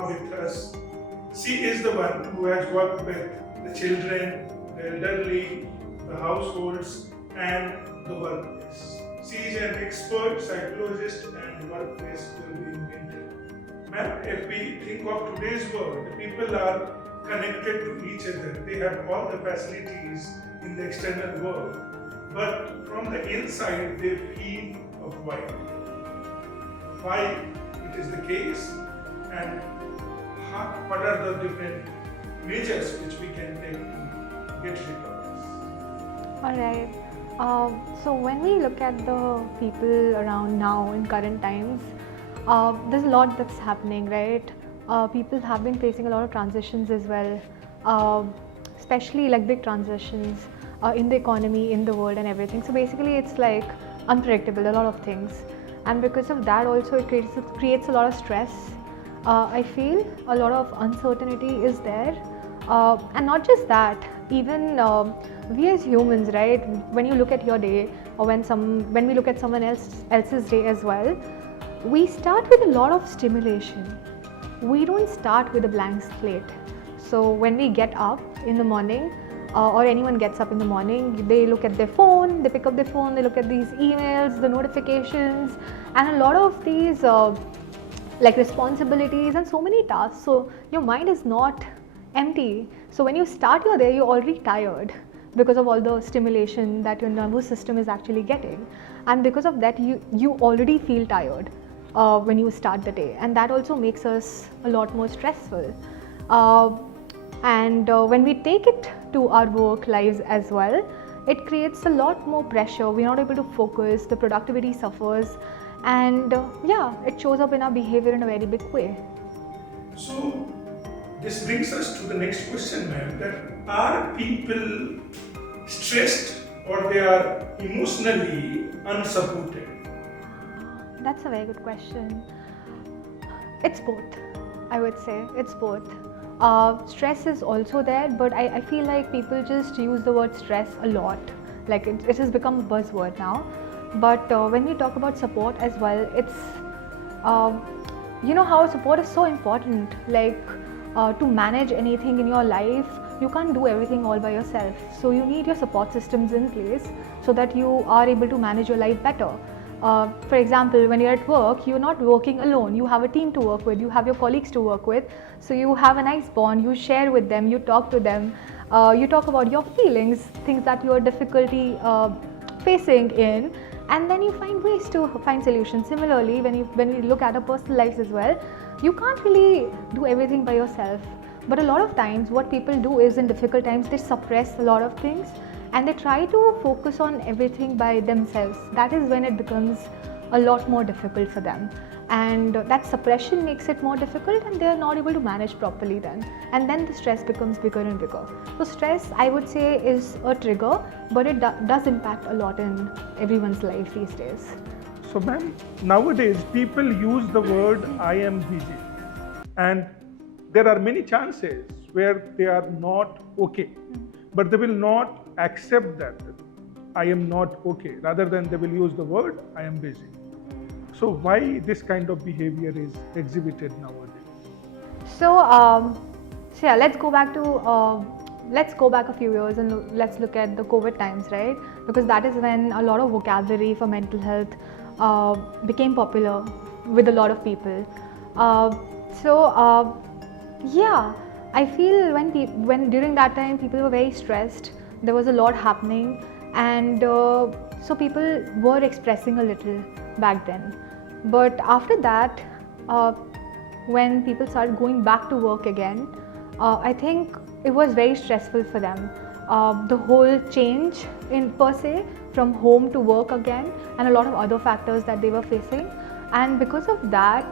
Verma with us. She is the one who has worked with the children, the elderly, the households, and the workplace. She is an expert psychologist and workplace well-being mentor. Ma'am, if we think of today's world, people are connected to each other. They have all the facilities in the external world, but from the inside they feel a void. Why it is the case, and what are the different measures which we can take to get rid of this? Alright, so when we look at the people around now in current times, there's a lot that's happening, right? People have been facing a lot of transitions as well, especially like big transitions in the economy, in the world and everything. So basically it's like unpredictable, a lot of things. And because of that also it creates a lot of stress. I feel a lot of uncertainty is there. And not just that, even we as humans, right, when you look at your day or when we look at someone else's day as well, we start with a lot of stimulation. We don't start with a blank slate. So when we get up in the morning, or anyone gets up in the morning, they look at their phone, they pick up their phone, they look at these emails, the notifications, and a lot of these like responsibilities and so many tasks. So your mind is not empty. So when you start your day, you're already tired because of all the stimulation that your nervous system is actually getting, and because of that you already feel tired when you start the day, and that also makes us a lot more stressful. And when we take it to our work lives as well, it creates a lot more pressure. We're not able to focus, the productivity suffers, and yeah, it shows up in our behavior in a very big way. So this brings us to the next question, ma'am, that are people stressed or they are emotionally unsupported? That's a very good question. It's both, I would say. It's both. Stress is also there, but I feel like people just use the word stress a lot. Like it has become a buzzword now. But when we talk about support as well, it's, you know how support is so important. Like to manage anything in your life, you can't do everything all by yourself. So you need your support systems in place so that you are able to manage your life better. For example, when you're at work, you're not working alone. You have a team to work with, you have your colleagues to work with. So you have a nice bond, you share with them, you talk to them, you talk about your feelings, things that you're difficulty facing in, and then you find ways to find solutions. Similarly, when we look at our personal lives as well, you can't really do everything by yourself. But a lot of times what people do is in difficult times, they suppress a lot of things and they try to focus on everything by themselves. That is when it becomes a lot more difficult for them. And that suppression makes it more difficult and they are not able to manage properly then. And then the stress becomes bigger and bigger. So stress, I would say, is a trigger, but it does impact a lot in everyone's life these days. So ma'am, nowadays people use the word I am busy, and there are many chances where they are not okay, but they will not accept that I am not okay. Rather than they will use the word I am busy. So why this kind of behavior is exhibited nowadays? So yeah, let's go back a few years and let's look at the COVID times, right? Because that is when a lot of vocabulary for mental health became popular with a lot of people. Yeah, I feel when during that time people were very stressed. There was a lot happening, and so people were expressing a little back then. But after that, when people started going back to work again, I think it was very stressful for them. The whole change in per se from home to work again, and a lot of other factors that they were facing. And because of that,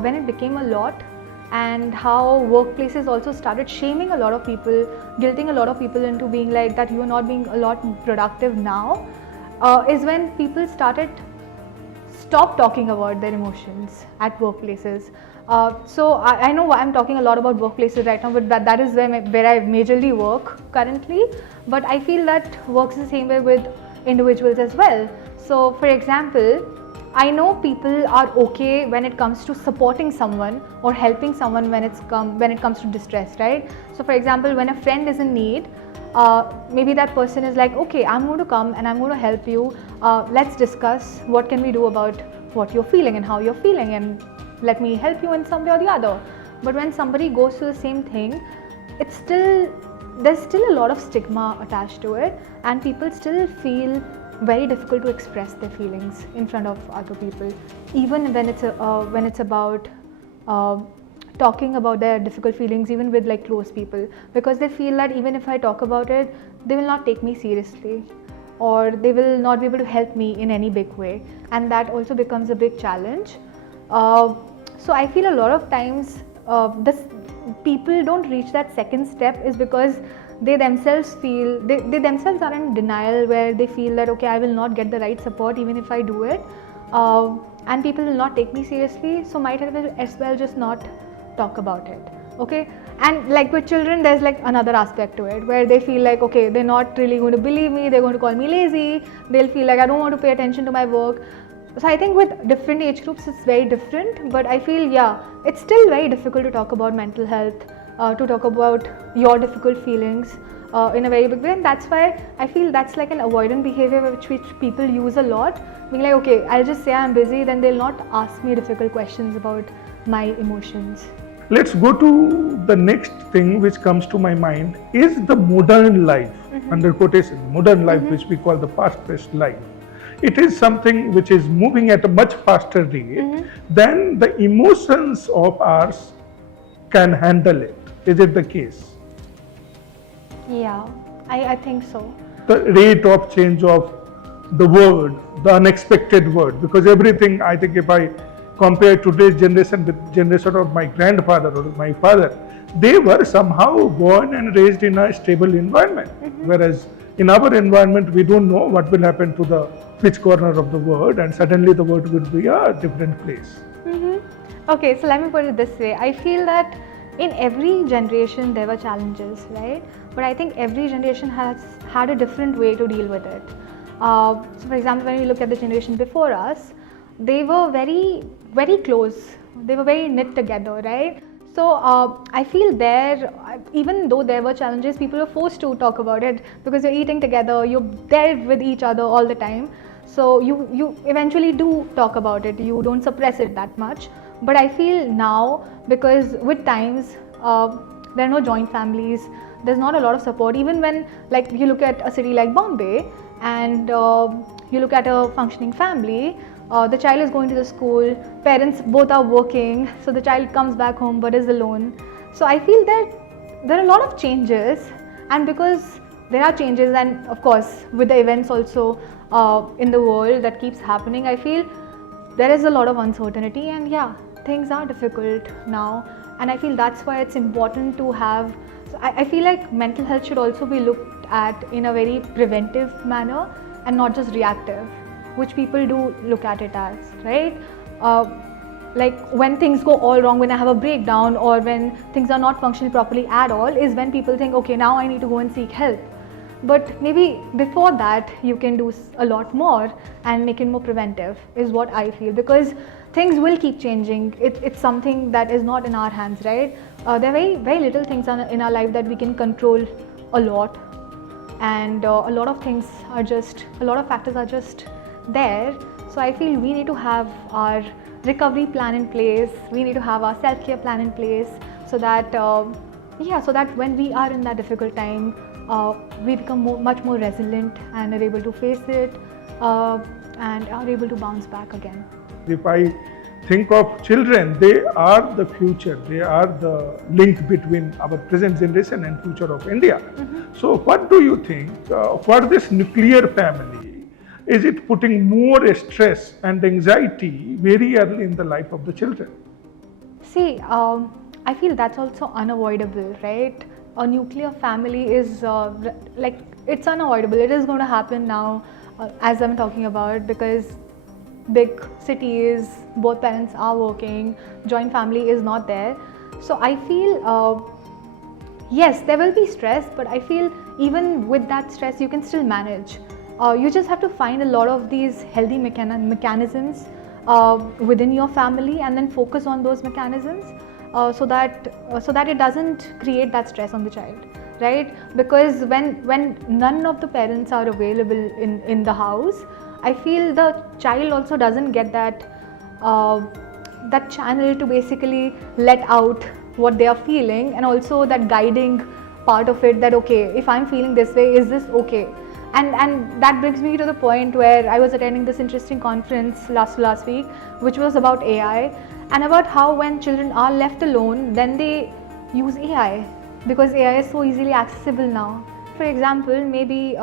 when it became a lot, and how workplaces also started shaming a lot of people, guilting a lot of people into being like that you are not being a lot productive now, is when people stop talking about their emotions at workplaces. So I know I'm talking a lot about workplaces right now, but that is where I majorly work currently. But I feel that works the same way with individuals as well. So for example, I know people are okay when it comes to supporting someone or helping someone when it comes to distress, right? So for example, when a friend is in need, maybe that person is like, okay, I'm going to come and I'm going to help you. Let's discuss what can we do about what you're feeling and how you're feeling, and let me help you in some way or the other. But when somebody goes through the same thing, there's still a lot of stigma attached to it, and people still feel very difficult to express their feelings in front of other people, even when it's about talking about their difficult feelings, even with like close people, because they feel that even if I talk about it, they will not take me seriously, or they will not be able to help me in any big way, and that also becomes a big challenge. So I feel a lot of times this people don't reach that second step is because they themselves feel they themselves are in denial, where they feel that okay, I will not get the right support even if I do it, and people will not take me seriously, so might as well just not talk about it. Okay, and like with children, there's like another aspect to it where they feel like okay, they're not really going to believe me, they're going to call me lazy, they'll feel like I don't want to pay attention to my work. So I think with different age groups it's very different, but I feel it's still very difficult to talk about mental health, to talk about your difficult feelings in a very big way, and that's why I feel that's like an avoidant behavior which people use a lot, being like okay, I'll just say I'm busy, then they'll not ask me difficult questions about my emotions. Let's go to the next thing which comes to my mind is the modern life, under quotation, modern life, which we call the fast-paced life. It is something which is moving at a much faster rate than the emotions of ours can handle it. Is it the case? Yeah, I think so. The rate of change of the word, the unexpected word, because everything, I think if I compare today's generation with generation of my grandfather or my father, they were somehow born and raised in a stable environment, whereas in our environment we don't know what will happen to the which corner of the world, and suddenly the world will be a different place. Okay, so let me put it this way. I feel that in every generation there were challenges, right? But I think every generation has had a different way to deal with it. So for example, when we look at the generation before us, they were very, very close. They were very knit together, right? So I feel there, even though there were challenges, people were forced to talk about it because you're eating together, you're there with each other all the time. So you eventually do talk about it. You don't suppress it that much. But I feel now, because with times, there are no joint families, there's not a lot of support. Even when like you look at a city like Bombay and you look at a functioning family, the child is going to the school, parents both are working, so the child comes back home but is alone. So I feel that there are a lot of changes, and because there are changes, and of course with the events also in the world that keeps happening, I feel there is a lot of uncertainty, and things are difficult now, and I feel that's why it's important to have, so I feel like mental health should also be looked at in a very preventive manner and not just reactive, which people do look at it as, right? Like when things go all wrong, when I have a breakdown or when things are not functioning properly at all, is when people think, okay, now I need to go and seek help. But maybe before that, you can do a lot more and make it more preventive, is what I feel, because things will keep changing. It's something that is not in our hands, right? There are very, very little things in our life that we can control a lot, and a lot of factors are just there. So I feel we need to have our recovery plan in place, we need to have our self-care plan in place, so that so that when we are in that difficult time, we become much more resilient and are able to face it and are able to bounce back again. If I think of children, they are the future, they are the link between our present generation and future of India. So what do you think for this nuclear family, is it putting more stress and anxiety very early in the life of the children? See, I feel that's also unavoidable, right? A nuclear family is it's unavoidable. It is going to happen now, as I'm talking about, because big cities, both parents are working, joint family is not there. So I feel, yes, there will be stress, but I feel even with that stress, you can still manage. You just have to find a lot of these healthy mechanisms within your family, and then focus on those mechanisms so that it doesn't create that stress on the child, right? Because when none of the parents are available in the house, I feel the child also doesn't get that channel to basically let out what they are feeling, and also that guiding part of it, that okay, if I'm feeling this way, is this okay? And that brings me to the point where I was attending this interesting conference last week, which was about AI, and about how when children are left alone, then they use AI, because AI is so easily accessible now. For example, maybe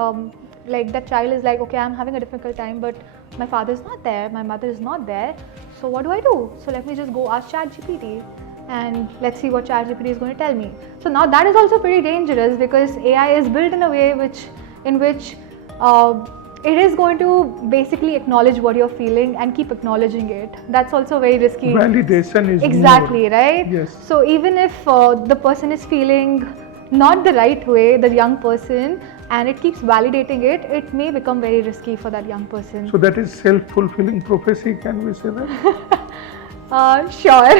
like that child is like, okay, I'm having a difficult time, but my father is not there, my mother is not there, so what do I do? So let me just go ask ChatGPT, and let's see what ChatGPT is going to tell me. So now that is also pretty dangerous, because AI is built in a way in which it is going to basically acknowledge what you're feeling and keep acknowledging it. That's also very risky. Validation is exactly more. Right. Yes. So even if the person is feeling not the right way, the young person, and it keeps validating it, it may become very risky for that young person. So that is self-fulfilling prophecy, can we say that? Sure.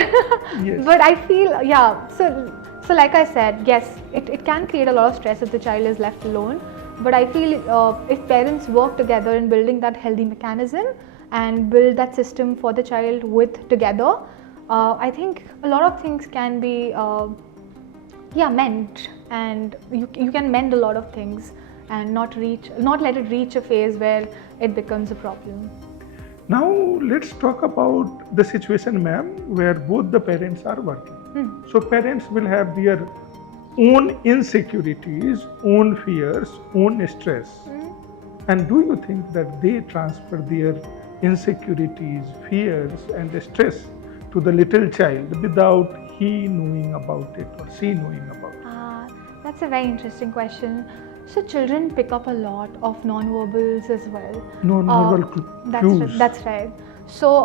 Yes. But I feel, yeah, so like I said, yes, it can create a lot of stress if the child is left alone. But I feel if parents work together in building that healthy mechanism and build that system for the child together, I think a lot of things can be mend, and you can mend a lot of things and not let it reach a phase where it becomes a problem. Now let's talk about the situation, ma'am, where both the parents are working. So parents will have their own insecurities, own fears, own stress. And do you think that they transfer their insecurities, fears and stress to the little child without he knowing about it or she knowing about it? That's a very interesting question. So children pick up a lot of non-verbals as well. Non-verbal cues. That's right. So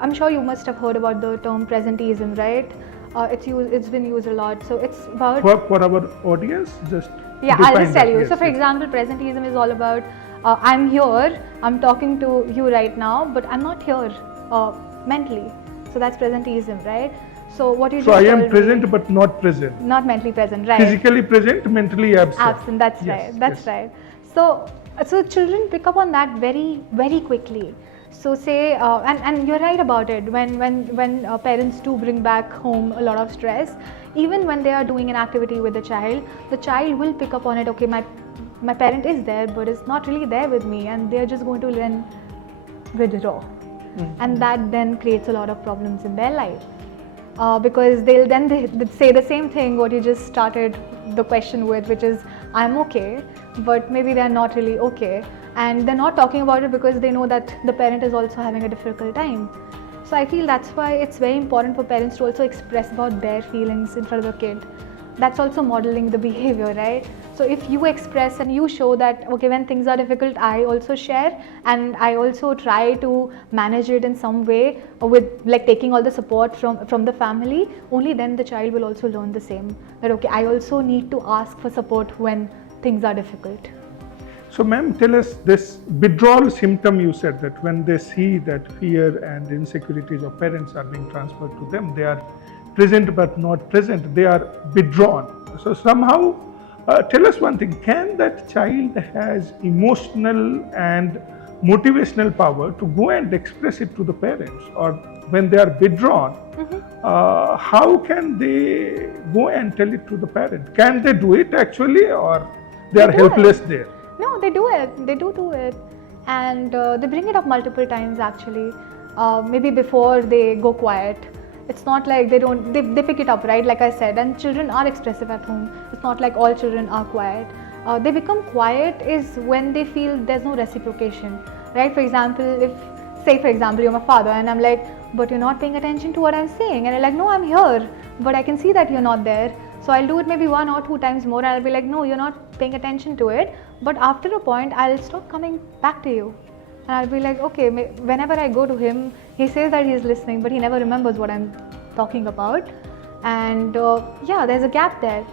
I'm sure you must have heard about the term presenteeism, right? It's been used a lot. So it's about for our audience, just I'll just tell you. Yes, so for example, presenteeism is all about I'm here, I'm talking to you right now, but I'm not here mentally. So that's presenteeism, right? So what you So I am present but not present. Not mentally present, right? Physically present, mentally absent. Absent, that's right. That's right. So children pick up on that very, very quickly. So say, and you're right about it. When parents do bring back home a lot of stress, even when they are doing an activity with the child will pick up on it. Okay, my parent is there, but it's not really there with me, and they're just going to then withdraw, and that then creates a lot of problems in their life. Because they say the same thing what you just started the question with, which is I'm okay, but maybe they're not really okay, and they're not talking about it because they know that the parent is also having a difficult time. So I feel that's why it's very important for parents to also express about their feelings in front of the kid. That's also modeling the behavior, right? So if you express and you show that, okay, when things are difficult, I also share, and I also try to manage it in some way with like taking all the support from the family, only then the child will also learn the same, that okay, I also need to ask for support when things are difficult. So ma'am, tell us this withdrawal symptom. You said that when they see that fear and insecurities of parents are being transferred to them, they are present but not present, they are withdrawn. So somehow, tell us one thing, can that child has emotional and motivational power to go and express it to the parents, or when they are withdrawn, how can they go and tell it to the parent? Can they do it actually, or they are helpless there? No, they do it. They do it, and they bring it up multiple times actually. Maybe before they go quiet. It's not like they pick it up, right? Like I said, and children are expressive at home. It's not like all children are quiet. They become quiet is when they feel there's no reciprocation, right? For example, you're my father and I'm like, but you're not paying attention to what I'm saying, and you're like, no, I'm here, but I can see that you're not there. So I'll do it maybe 1 or 2 times more, and I'll be like, no, you're not paying attention to it. But after a point, I'll stop coming back to you. And I'll be like, okay, whenever I go to him, he says that he's listening, but he never remembers what I'm talking about. And there's a gap there.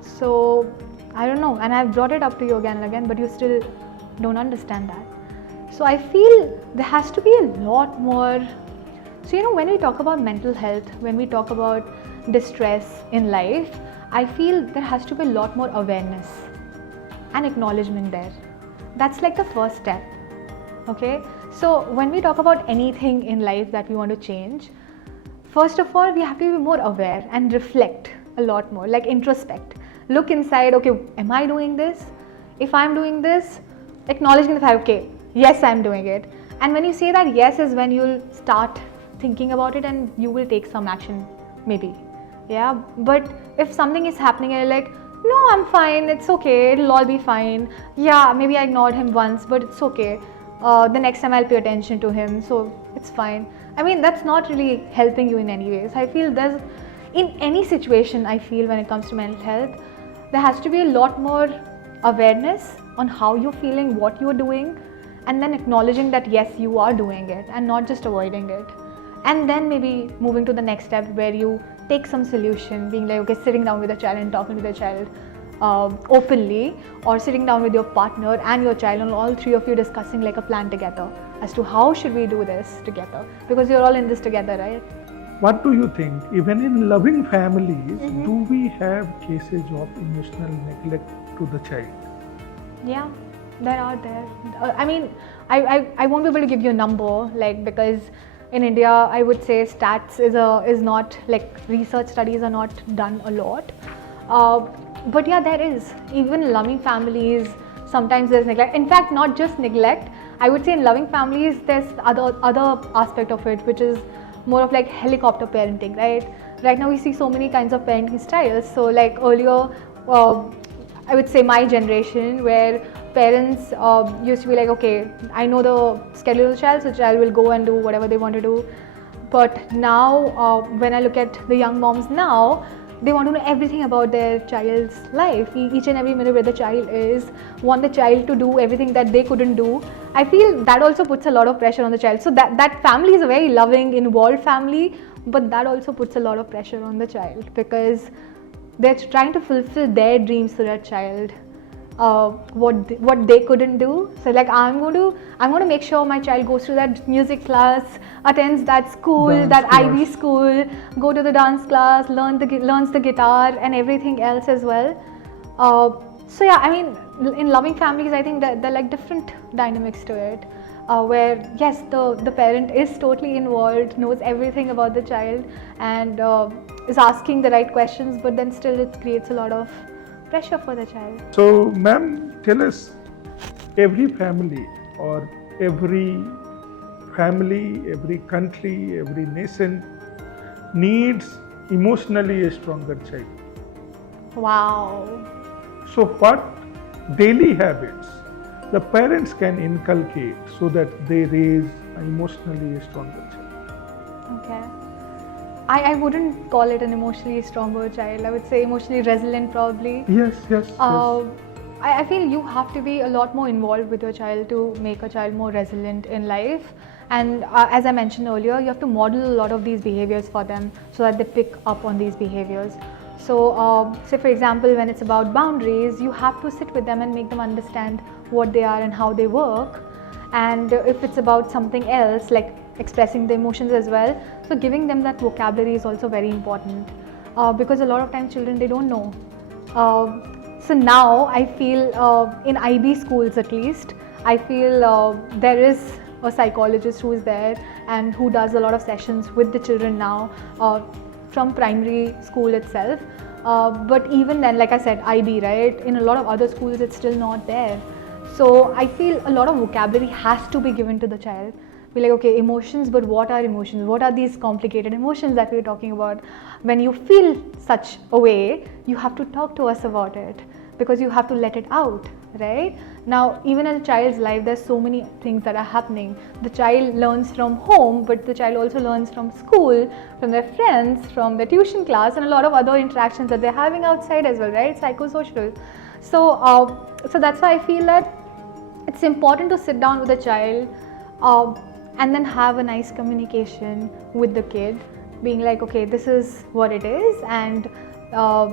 So I don't know. And I've brought it up to you again and again, but you still don't understand that. So I feel there has to be a lot more. So when we talk about mental health, when we talk about distress in life, I feel there has to be a lot more awareness and acknowledgement there. That's like the first step. Okay, so when we talk about anything in life that we want to change, first of all, we have to be more aware and reflect a lot more, like introspect. Look inside, okay, am I doing this? If I'm doing this, acknowledging the fact, okay, yes, I'm doing it. And when you say that yes is when you'll start thinking about it and you will take some action, maybe. Yeah, but if something is happening and you're like, no, I'm fine, it's okay, it'll all be fine. Yeah, maybe I ignored him once, but it's okay. The next time I'll pay attention to him, so it's fine. I mean, that's not really helping you in any ways. I feel there's, in any situation, I feel when it comes to mental health, there has to be a lot more awareness on how you're feeling, what you're doing, and then acknowledging that yes, you are doing it and not just avoiding it. And then maybe moving to the next step where you take some solution, being like, okay, sitting down with a child and talking to the child openly, or sitting down with your partner and your child and all three of you discussing like a plan together as to how should we do this together, because you're all in this together, right? What do you think? Even in loving families, do we have cases of emotional neglect to the child? Yeah, there are there. I mean, I won't be able to give you a number, like, because in India, I would say stats is not, like, research studies are not done a lot. But yeah, there is. Even in loving families, sometimes there's neglect. In fact, not just neglect. I would say in loving families, there's other aspect of it, which is more of like helicopter parenting, right? Right now we see so many kinds of parenting styles. So like earlier, I would say my generation, where parents used to be like, okay, I know the schedule of the child, so the child will go and do whatever they want to do. But now, when I look at the young moms now, they want to know everything about their child's life, each and every minute where the child is, want the child to do everything that they couldn't do. I feel that also puts a lot of pressure on the child. So that family is a very loving, involved family, but that also puts a lot of pressure on the child because they're trying to fulfill their dreams for their child, what they couldn't do. So like I'm going to make sure my child goes to that music class, attends that school, Dance that class. IB school, go to the dance class, learns the guitar and everything else as well. So yeah, I mean, in loving families, I think that there are like different dynamics to it, where yes, the parent is totally involved, knows everything about the child, and is asking the right questions, but then still it creates a lot of pressure for the child. So, ma'am, tell us, every family or every country, every nation needs emotionally a stronger child. Wow. So, what daily habits the parents can inculcate so that they raise an emotionally stronger child? Okay. I wouldn't call it an emotionally stronger child. I would say emotionally resilient, probably. Yes. I feel you have to be a lot more involved with your child to make a child more resilient in life. And as I mentioned earlier, you have to model a lot of these behaviors for them so that they pick up on these behaviors. So, say for example, when it's about boundaries, you have to sit with them and make them understand what they are and how they work. And if it's about something else, like expressing the emotions as well, so giving them that vocabulary is also very important, because a lot of times children, they don't know. So now I feel in IB schools at least, I feel there is a psychologist who is there and who does a lot of sessions with the children now from primary school itself. But even then, like I said, IB, right, in a lot of other schools it's still not there. So I feel a lot of vocabulary has to be given to the child. Be like, okay, emotions, but what are emotions? What are these complicated emotions that we're talking about? When you feel such a way, you have to talk to us about it because you have to let it out, right? Now, even in a child's life, there's so many things that are happening. The child learns from home, but the child also learns from school, from their friends, from their tuition class, and a lot of other interactions that they're having outside as well, right? Psychosocial. So that's why I feel that it's important to sit down with a child and then have a nice communication with the kid, being like, okay, this is what it is, and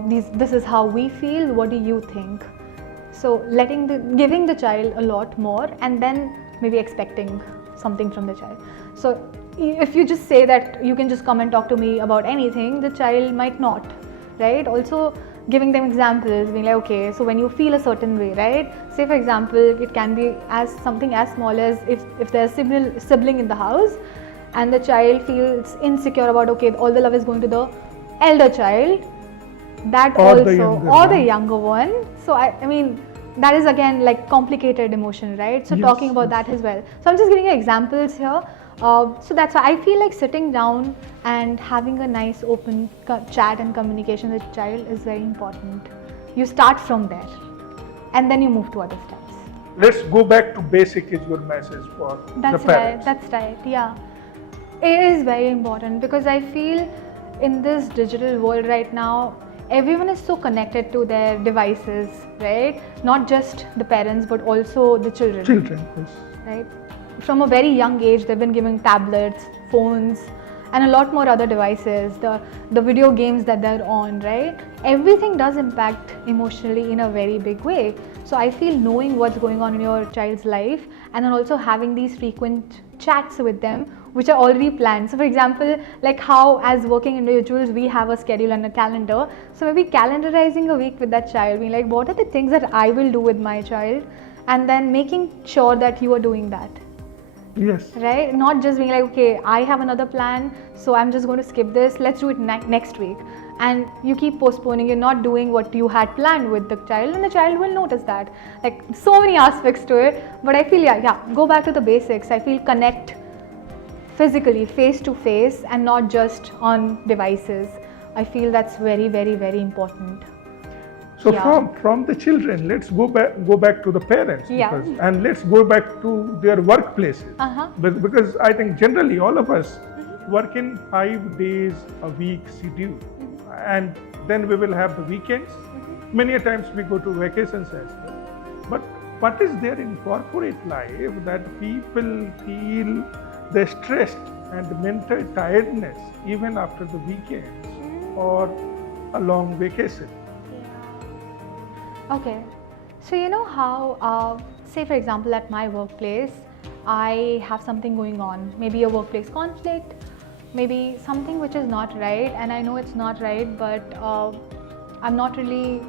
this is how we feel. What do you think? So giving the child a lot more, and then maybe expecting something from the child. So if you just say that you can just come and talk to me about anything, the child might not, right? Also giving them examples, being like, okay, so when you feel a certain way, right? Say for example, it can be as something as small as if there's a sibling in the house and the child feels insecure about, okay, all the love is going to the elder child, that Or also, the younger or the one. younger one. So I mean, that is again like complicated emotion, right? So Yes, talking about yes. that as well. So I'm just giving you examples here. So that's why I feel like sitting down and having a nice open chat and communication with the child is very important. You start from there and then you move to other steps. Let's go back to basic is your message for That's the right, parents. that's right, yeah. It is very important because I feel in this digital world right now, everyone is so connected to their devices, right? Not just the parents but also the children. Children, yes. Right? From a very young age, they've been given tablets, phones, and a lot more other devices, the video games that they're on, right? Everything does impact emotionally in a very big way. So I feel knowing what's going on in your child's life and then also having these frequent chats with them, which are already planned. So for example, like how as working individuals, we have a schedule and a calendar. So maybe calendarizing a week with that child, being like, what are the things that I will do with my child? And then making sure that you are doing that. Yes. Right? Not just being like, okay, I have another plan, so I'm just going to skip this, let's do it next week. And you keep postponing, you're not doing what you had planned with the child, and the child will notice that. Like, so many aspects to it, but I feel, go back to the basics. I feel connect physically, face to face, and not just on devices. I feel that's very, very, very important. So Yeah. from the children, let's go back to the parents, Yeah. and let's go back to their workplaces. Because I think generally all of us work in 5 days a week schedule, and then we will have the weekends. Many a times we go to vacations as well. But what is there in corporate life that people feel the stress and mental tiredness even after the weekends or a long vacation? Okay, so you know how, say for example at my workplace, I have something going on, maybe a workplace conflict, maybe something which is not right, and I know it's not right, but I'm not really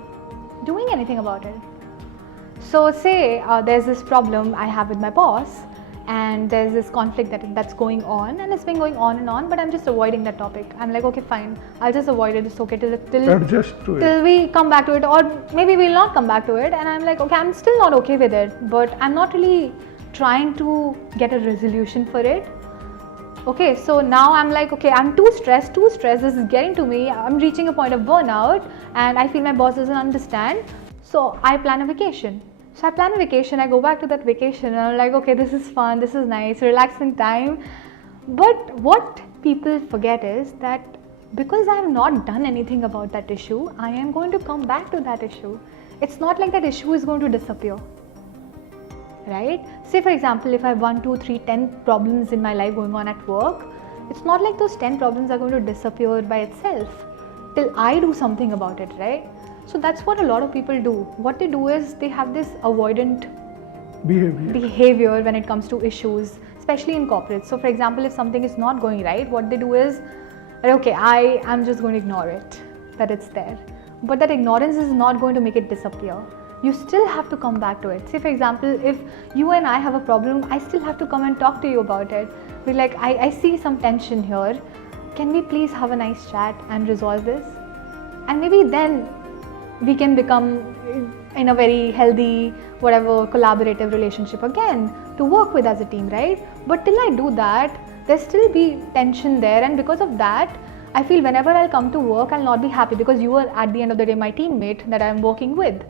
doing anything about it. So say there's this problem I have with my boss, and there's this conflict that's going on, and it's been going on and on, but I'm just avoiding that topic. I'm like, okay, fine, I'll just avoid it. It's okay till Adjust to it. till we come back to it, or maybe we'll not come back to it. And I'm like, okay, I'm still not okay with it, but I'm not really trying to get a resolution for it. Okay, so now I'm like, okay, I'm too stressed, this is getting to me, I'm reaching a point of burnout, and I feel my boss doesn't understand. So I plan a vacation. So I plan a vacation, I go back to that vacation, and I'm like, okay, this is fun, this is nice, relaxing time. But what people forget is that because I have not done anything about that issue, I am going to come back to that issue. It's not like that issue is going to disappear. Right? Say for example, if I have 1, 2, 3, 10 problems in my life going on at work, it's not like those 10 problems are going to disappear by itself till I do something about it, right? So that's what a lot of people do. What they do is they have this avoidant behavior when it comes to issues, especially in corporates. So for example, if something is not going right, what they do is, okay, I am just going to ignore it, that it's there. But that ignorance is not going to make it disappear. You still have to come back to it. Say for example, if you and I have a problem, I still have to come and talk to you about it. Be like, I see some tension here. Can we please have a nice chat and resolve this? And maybe then we can become in a very healthy, collaborative relationship again to work with as a team, right? But till I do that, there'll still be tension there, and because of that, I feel whenever I'll come to work, I'll not be happy because you are at the end of the day my teammate that I'm working with.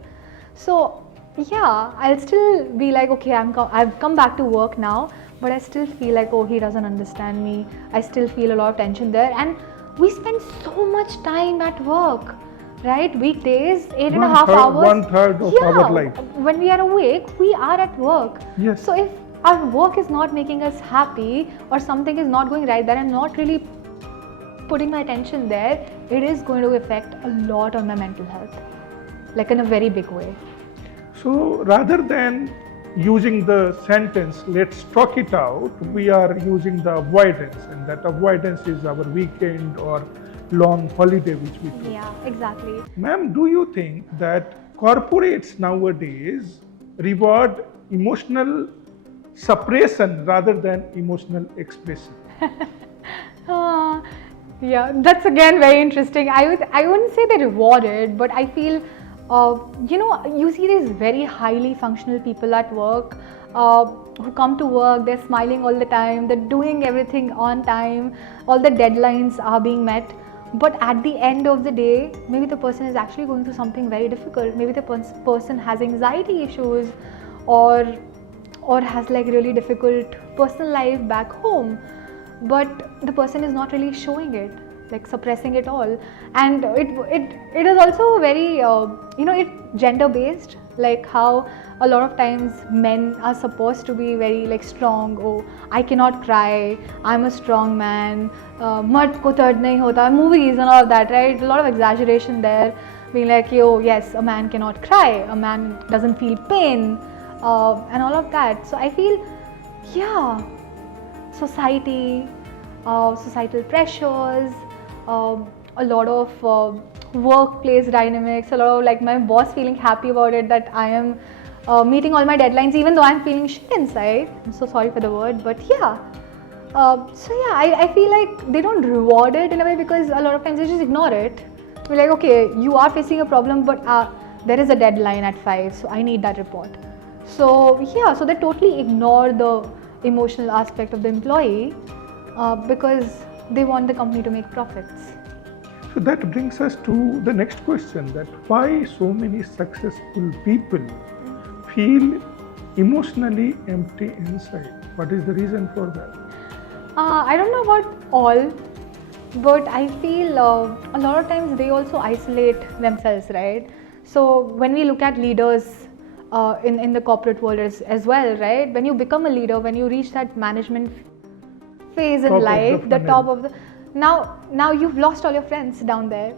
So yeah, I'll still be like, okay, I've come back to work now, but I still feel like, oh, he doesn't understand me. I still feel a lot of tension there, and we spend so much time at work. Right? Weekdays, 8.5 hours. 1/3 of our life. When we are awake, we are at work. Yes. So if our work is not making us happy or something is not going right, that I'm not really putting my attention there, it is going to affect a lot on my mental health, like in a very big way. So rather than using the sentence, let's talk it out, we are using the avoidance, and that avoidance is our weekend or long holiday which we took. Yeah, exactly. Ma'am, do you think that corporates nowadays reward emotional suppression rather than emotional expression? Yeah, that's again very interesting. I wouldn't say they reward it, but I feel, you see these very highly functional people at work who come to work, they're smiling all the time, they're doing everything on time, all the deadlines are being met. But at the end of the day, maybe the person is actually going through something very difficult. Maybe the person has anxiety issues or has like really difficult personal life back home. But the person is not really showing it, like suppressing it all. And it is also very, it's gender based, like how a lot of times men are supposed to be very like strong. Oh, I cannot cry, I'm a strong man, mard ko dard nahi hota, movies and all of that, right? A lot of exaggeration there, being like, yo, yes, a man cannot cry, a man doesn't feel pain, and all of that. So I feel, yeah, society, societal pressures, a lot of workplace dynamics, a lot of like my boss feeling happy about it that I am meeting all my deadlines even though I'm feeling shit inside. I'm so sorry for the word, but yeah. I feel like they don't reward it in a way because a lot of times they just ignore it. We're like, okay, you are facing a problem, but there is a deadline at 5, so I need that report. So yeah, so they totally ignore the emotional aspect of the employee because they want the company to make profits. So that brings us to the next question, that why so many successful people feel emotionally empty inside? What is the reason for that? I don't know about all, but I feel a lot of times they also isolate themselves, right? So when we look at leaders in the corporate world as well, right? When you become a leader, when you reach that management phase in life, the top of the, now you've lost all your friends down there.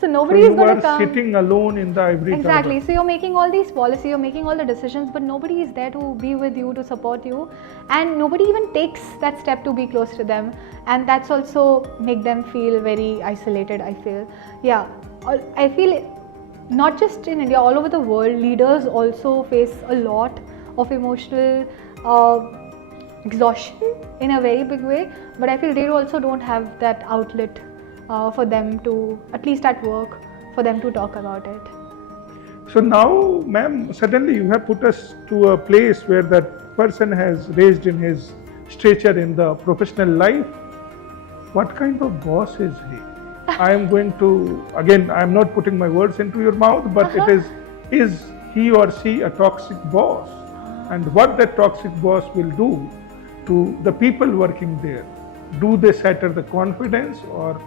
So nobody is going to come. You are sitting alone in the ivory tower. Exactly. So you're making all these policies, you're making all the decisions, but nobody is there to be with you, to support you, and nobody even takes that step to be close to them, and that's also make them feel very isolated, I feel. Yeah, I feel not just in India, all over the world, leaders also face a lot of emotional exhaustion in a very big way, but I feel they also don't have that outlet for them to, at least at work, for them to talk about it. So now, ma'am, suddenly you have put us to a place where that person has raised in his stature in the professional life. What kind of boss is he? I am going to, again, I am not putting my words into your mouth, but it is he or she a toxic boss? And what that toxic boss will do to the people working there? Do they shatter the confidence or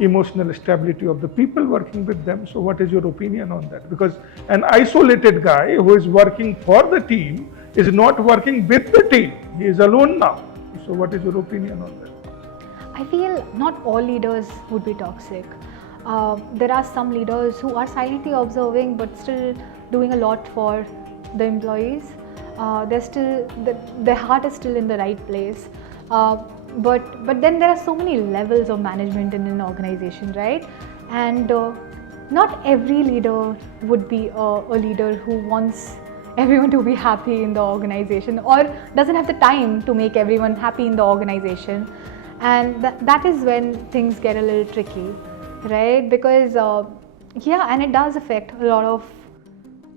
emotional stability of the people working with them? So what is your opinion on that? Because an isolated guy who is working for the team is not working with the team. He is alone now. So what is your opinion on that? I feel not all leaders would be toxic. There are some leaders who are silently observing but still doing a lot for the employees. They're still, their heart is still in the right place. But then there are so many levels of management in an organization, right? And not every leader would be a leader who wants everyone to be happy in the organization or doesn't have the time to make everyone happy in the organization. And that is when things get a little tricky, right? Because and it does affect a lot of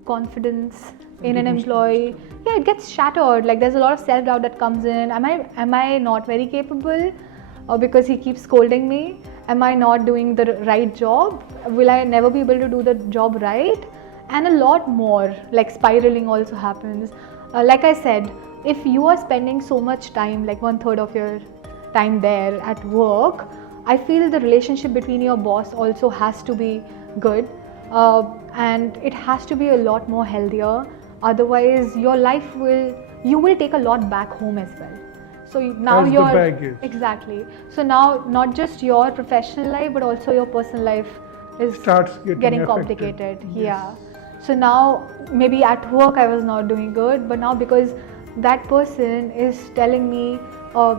confidence in an employee. Yeah, it gets shattered. Like there's a lot of self-doubt that comes in. Am I not very capable? Because he keeps scolding me. Am I not doing the right job? Will I never be able to do the job right? And a lot more, like spiraling also happens. Like I said, if you are spending so much time, like 1/3 of your time there at work, I feel the relationship between your boss also has to be good, and it has to be a lot more healthier. Otherwise, your life you will take a lot back home as well. So now as you're the baggage. Exactly. So now not just your professional life but also your personal life is Starts getting complicated. Yes. Yeah. So now maybe at work I was not doing good, but now because that person is telling me,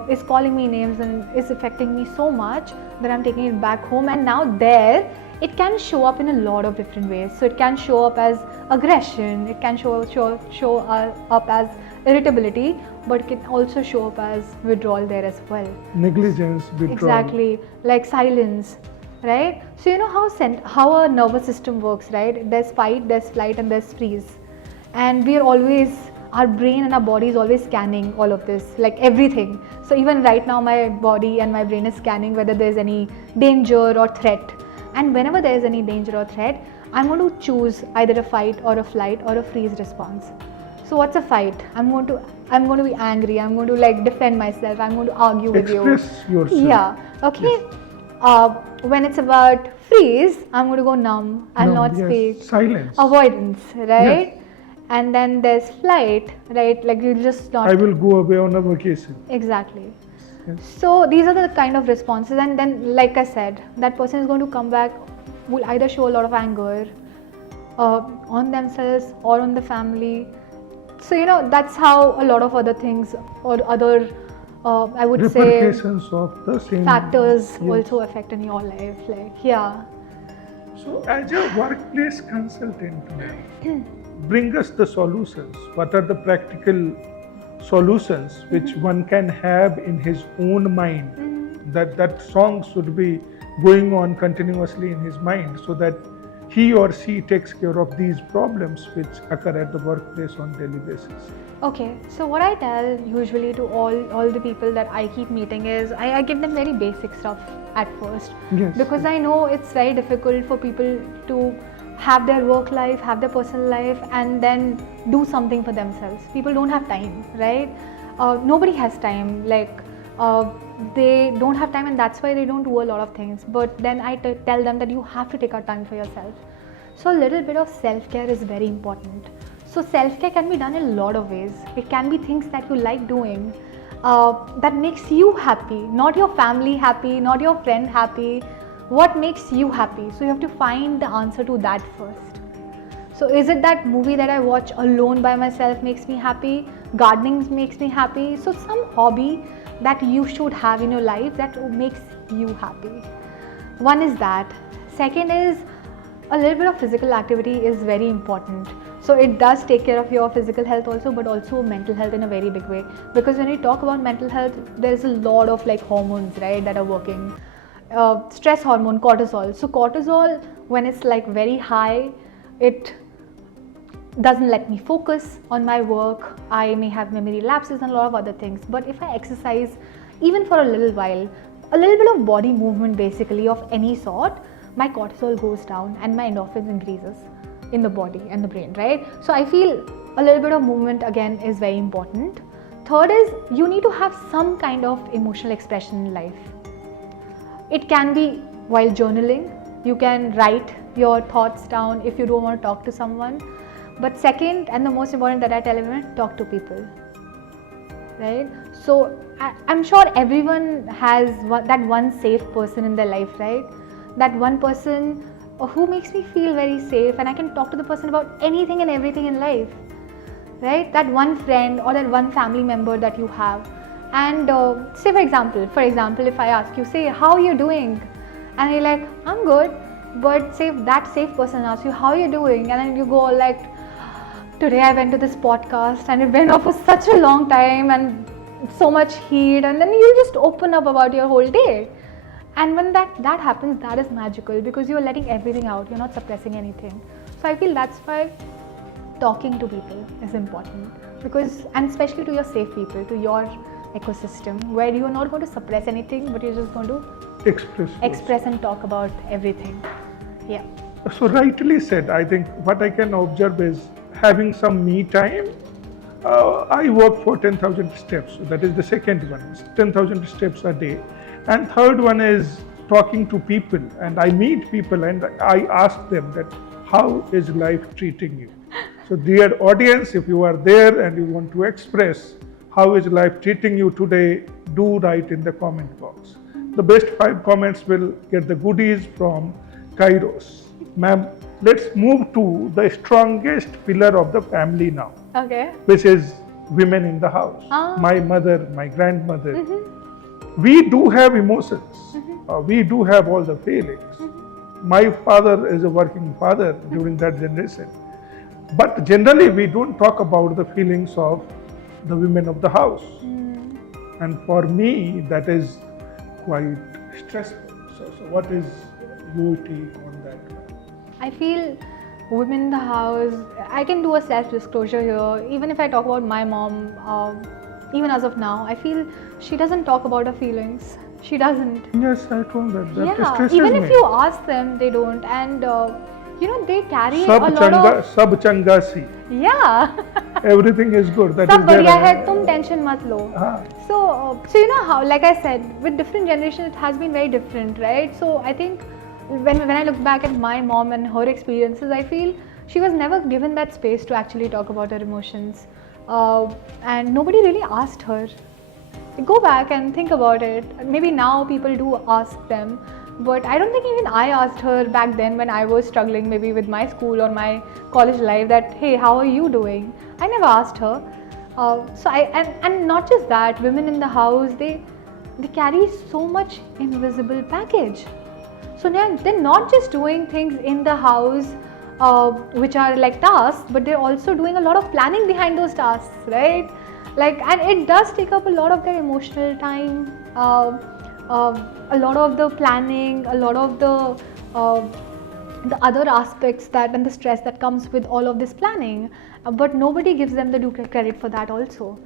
is calling me names and is affecting me so much that I'm taking it back home, and now there it can show up in a lot of different ways. So it can show up as aggression, it can show up as irritability, but it can also show up as withdrawal there as well. Negligence, withdrawal. Exactly, like silence, right? So you know how our nervous system works, right? There's fight, there's flight, and there's freeze, and we are always, our brain and our body is always scanning all of this, like everything. So even right now my body and my brain is scanning whether there's any danger or threat, and whenever there is any danger or threat, I'm going to choose either a fight or a flight or a freeze response. So what's a fight? I'm going to be angry, I'm going to like defend myself, I'm going to argue with you. Express yourself. Yeah, okay. Yes. When it's about freeze, I'm going to go numb, I'll not speak. Silence. Avoidance, right? Yes. And then there's flight, right? Like you just not. I will go away on a vacation. Exactly. Yes. So these are the kind of responses, and then like I said, that person is going to come back, will either show a lot of anger on themselves or on the family. So you know, that's how a lot of other things or other I would say repercussions of the same factors yes. also affect in your life, like yeah. So as a workplace consultant, bring us the solutions. What are the practical solutions which one can have in his own mind? That song should be going on continuously in his mind, so that he or she takes care of these problems which occur at the workplace on daily basis. Okay, so what I tell usually to all the people that I keep meeting is I give them very basic stuff at first, Yes. because I know it's very difficult for people to have their work life, have their personal life, and then do something for themselves. People don't have time, right? Nobody has time, like they don't have time, and that's why they don't do a lot of things. But then I tell them that you have to take out time for yourself. So a little bit of self-care is very important. So self-care can be done in a lot of ways. It can be things that you like doing, that makes you happy, not your family happy, not your friend happy. What makes you happy? So you have to find the answer to that first. So is it that movie that I watch alone by myself makes me happy? Gardening makes me happy? So some hobby that you should have in your life that makes you happy. One is that. Second is a little bit of physical activity is very important. So it does take care of your physical health also, but also mental health in a very big way. Because when we talk about mental health, there's a lot of like hormones, right, that are working. Stress hormone, cortisol. So cortisol, when it's like very high, it doesn't let me focus on my work. I may have memory lapses and a lot of other things. But if I exercise even for a little while, a little bit of body movement basically of any sort, my cortisol goes down and my endorphins increases in the body and the brain, right? So I feel a little bit of movement again is very important. Third is you need to have some kind of emotional expression in life. It can be while journaling. You can write your thoughts down if you don't want to talk to someone. But second, and the most important that I tell everyone, talk to people, right? So I'm sure everyone has that one safe person in their life, right? That one person who makes me feel very safe, and I can talk to the person about anything and everything in life, right? That one friend or that one family member that you have. And say for example, if I ask you, say, how are you doing? And you're like, I'm good. But say that safe person asks you, how are you doing? And then you go like, today I went to this podcast and it went on for such a long time and so much heat, and then you just open up about your whole day. And when that happens, that is magical because you're letting everything out, you're not suppressing anything. So I feel that's why talking to people is important, because, and especially to your safe people, to your ecosystem, where you're not going to suppress anything, but you're just going to express and talk about everything. Yeah. So rightly said. I think what I can observe is having some me time. I work for 10,000 steps. So that is the second one, 10,000 steps a day. And third one is talking to people. And I meet people and I ask them that, how is life treating you? So dear audience, if you are there and you want to express how is life treating you today, do write in the comment box. The best 5 comments will get the goodies from KIROS. Ma'am, let's move to the strongest pillar of the family now, Okay. which is women in the house. Ah. My mother, my grandmother. We do have emotions. We do have all the feelings. My father is a working father during that generation. But generally, we don't talk about the feelings of the women of the house. And for me, that is quite stressful. So what is your take on that? I feel women in the house, I can do a self-disclosure here. Even if I talk about my mom, even as of now, I feel she doesn't talk about her feelings. She doesn't. Yes, I told that. That Yeah, stresses even me. if you ask them, they don't. And they carry Sab a lot changa, of. sab changa si. Yeah. Everything is good. That सब is there. बढ़िया है, तुम tension मत लो. हाँ. So you know how, like I said, with different generations, it has been very different, right? So I think when I look back at my mom and her experiences, I feel she was never given that space to actually talk about her emotions, and nobody really asked her. Go back and think about it. Maybe now people do ask them, but I don't think even I asked her back then when I was struggling, maybe with my school or my college life, that hey, how are you doing? I never asked her. So and not just that, women in the house, they carry so much invisible baggage. So they're not just doing things in the house which are like tasks, but they're also doing a lot of planning behind those tasks, right? And it does take up a lot of their emotional time, a lot of the planning, a lot of the other aspects and the stress that comes with all of this planning, but nobody gives them the due credit for that also.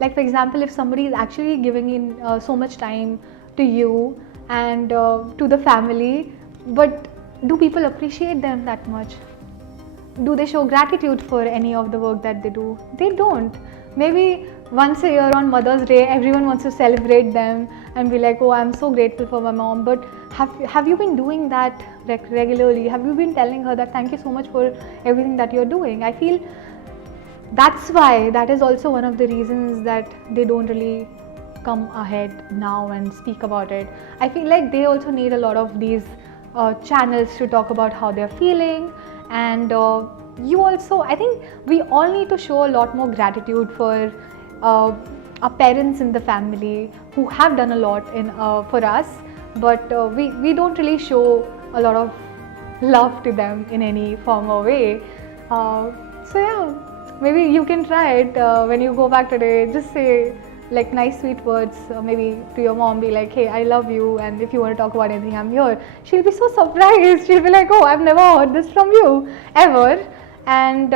Like for example, if somebody is actually giving in so much time to you and to the family, but do people appreciate them that much? Do they show gratitude for any of the work that they do? They don't. Maybe once a year on Mother's Day, everyone wants to celebrate them and be like, oh, I'm so grateful for my mom. But have you been doing that regularly? Have you been telling her that thank you so much for everything that you're doing? I feel that is also one of the reasons that they don't really come ahead now and speak about it. I feel like they also need a lot of these channels to talk about how they're feeling, and I think we all need to show a lot more gratitude for our parents in the family who have done a lot for us, but we don't really show a lot of love to them in any form or way. So yeah, maybe you can try it when you go back today. Just say like nice sweet words, maybe to your mom, be like, hey, I love you, and if you want to talk about anything, I'm here. She'll be so surprised. She'll be like, oh, I've never heard this from you ever. And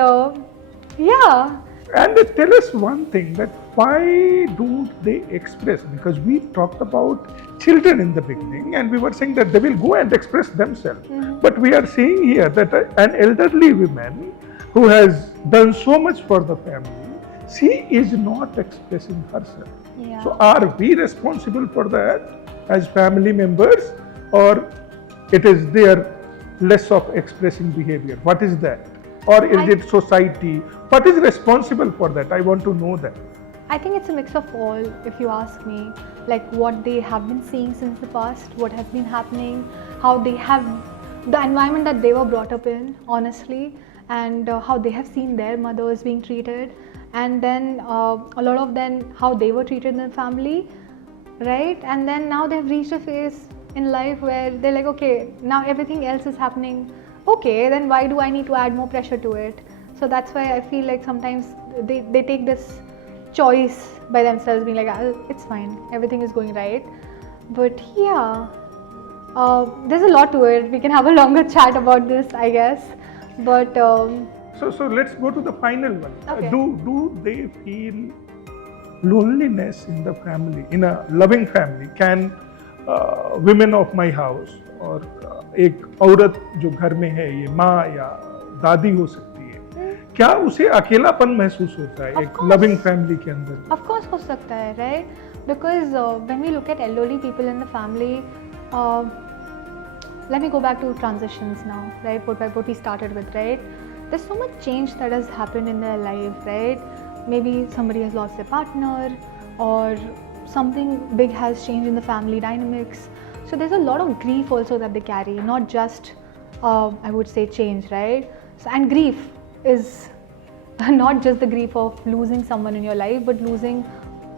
yeah. And tell us one thing, that why don't they express? Because we talked about children in the beginning and we were saying that they will go and express themselves. But we are seeing here that an elderly woman who has done so much for the family, she is not expressing herself. Yeah. So are we responsible for that as family members, or it is their less of expressing behavior? What is that? Or is it society? What is responsible for that? I want to know that. I think it's a mix of all, if you ask me. Like what they have been seeing since the past, what has been happening, how they have, the environment that they were brought up in, honestly, and how they have seen their mothers being treated, and then a lot of them, how they were treated in the family, right? And then now they've reached a phase in life where they're like, okay, now everything else is happening. Okay, then why do I need to add more pressure to it? So that's why I feel like sometimes they take this choice by themselves, being like, it's fine, everything is going right. But yeah, there's a lot to it. We can have a longer chat about this, I guess. But so let's go to the final one. Okay. Do they feel loneliness in the family, in a loving family? Can women of my house, और एक औरत जो घर में है, ये माँ या दादी हो सकती है, क्या उसे अकेलापन महसूस होता है एक लविंग फैमिली के अंदर? Of course हो सकता है, right? Because when we look at elderly people in the family, let me go back to transitions now, right? What we started with, right? There's so much change that has happened in their life, right? Maybe somebody has lost their partner, or something big has changed in the family dynamics. So there's a lot of grief also that they carry, not just I would say, change, right? So, and grief is not just the grief of losing someone in your life, but losing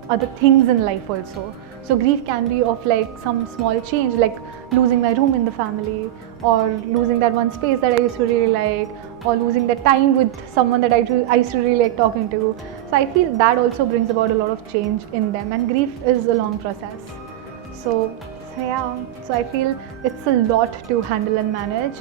other things in life also. So grief can be of like some small change, like losing my room in the family, or losing that one space that I used to really like, or losing that time with someone that I used to really like talking to. So I feel that also brings about a lot of change in them, and grief is a long process. So yeah, so I feel it's a lot to handle and manage.